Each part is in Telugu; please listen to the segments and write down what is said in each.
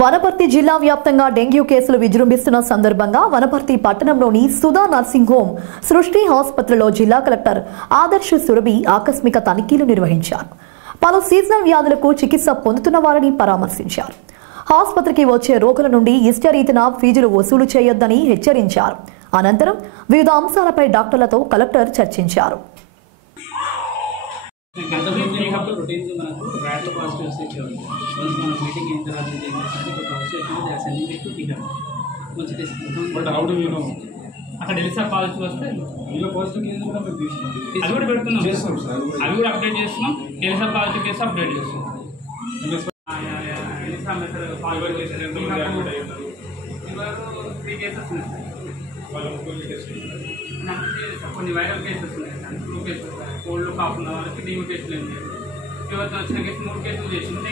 వనపర్తి జిల్లా వ్యాప్తంగా డెంగ్యూ కేసులు విజృంభిస్తున్న సందర్భంగా వనపర్తి పట్టణంలోని సుధా నర్సింగ్ హోమ్ సృష్టి ఆసుపత్రిలో జిల్లా కలెక్టర్ ఆదర్శ్ సురభి ఆకస్మిక తనిఖీలు నిర్వహించారు. పలు సీజనల్ వ్యాధులకు చికిత్స పొందుతున్న వారిని పరామర్శించారు. ఆసుపత్రికి వచ్చే రోగుల నుండి ఇష్టరీతిన ఫీజులు వసూలు చేయొద్దని హెచ్చరించారు. అనంతరం వివిధ అంశాలపై డాక్టర్లతో కలెక్టర్ చర్చించారు. అక్కడ ఎలిసా కాలేజ్ వస్తే అది కూడా పెడుతున్నాం, అవి కూడా అప్డేట్ చేస్తున్నాం. ఎలిసా కాలేజ్ కేసు అప్డేట్ చేస్తున్నాం. ఎలిసా మెథడ్ ఫార్వర్డ్ చేశారు. 3 కేసెస్ ఉన్నాయి. కొన్ని వైరల్ కేసెస్ ఉన్నాయి, 2 కేసెస్ కోల్డ్ కాఫ్ ఉన్న వాళ్ళకి డెంగ్యూ కేసులు ఏం లేదు. ఫీవర్తో వచ్చిన కేసు 3 కేసులు చేసింది.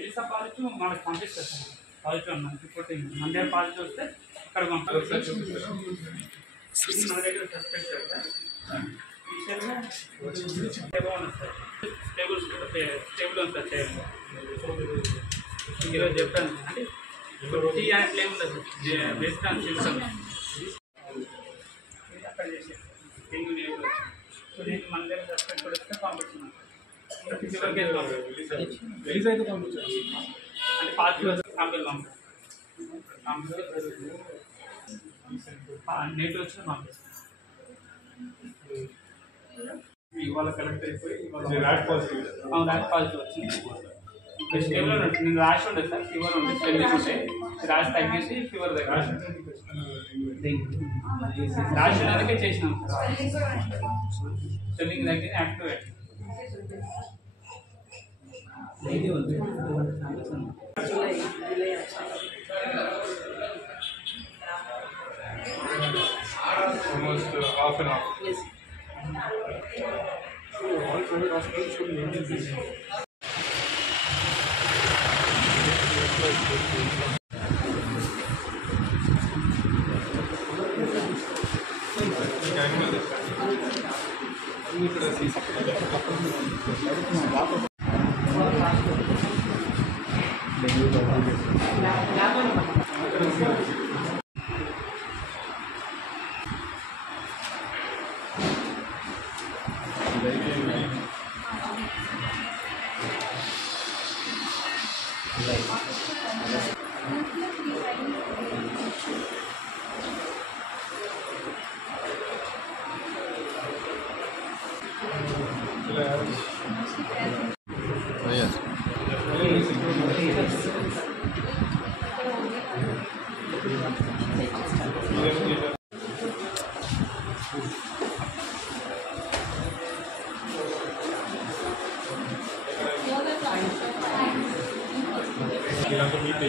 ఎలిసా పాజిటివ్ మనకు పంపిస్తారు సార్. పాజిటివ్ అన్నాను రిపోర్ట్ మండే పాజిటివ్ వస్తే అక్కడ పంపిస్తారు. మన దగ్గర సస్పెక్ట్ సార్ స్టేబుల్ ఉంది సార్. స్టేబుల్ ఉంది సార్. ఈరోజు చెప్పాను అంటే టీ అనే ఏమి ఉండదు సార్. బేస్డ్ ఆన్ సిమ్టమ్స్ అక్కడ చేసేది డెంగ్యూ నేమ్. సో నేను మన దగ్గర సస్పెక్ట్ వస్తే పంపిస్తున్నాను. ఫీవర్ కేసు అంటే పాజిటివ్ శాంపిల్ నెగిటివ్ వచ్చిన పంపిస్తాను. ఇవాళ కలెక్ట్ అయిపోయి ర్యాట్ పాజిటివ్ వచ్చింది. స్టేబుల్ ఉంటుంది. నేను రాసి ఉండదు సార్. ఫీవర్ ఉంటే స్టెల్లింగ్ ఉంటే రాసి తగ్గేసి ఫీవర్ దగ్గర రాసి ఉండడానికే చేసినాం సార్. స్టెల్లింగ్ దగ్గర activate almost half an hour. Yes. So all private hospitals should maintain this. Yes. You'll have to meet the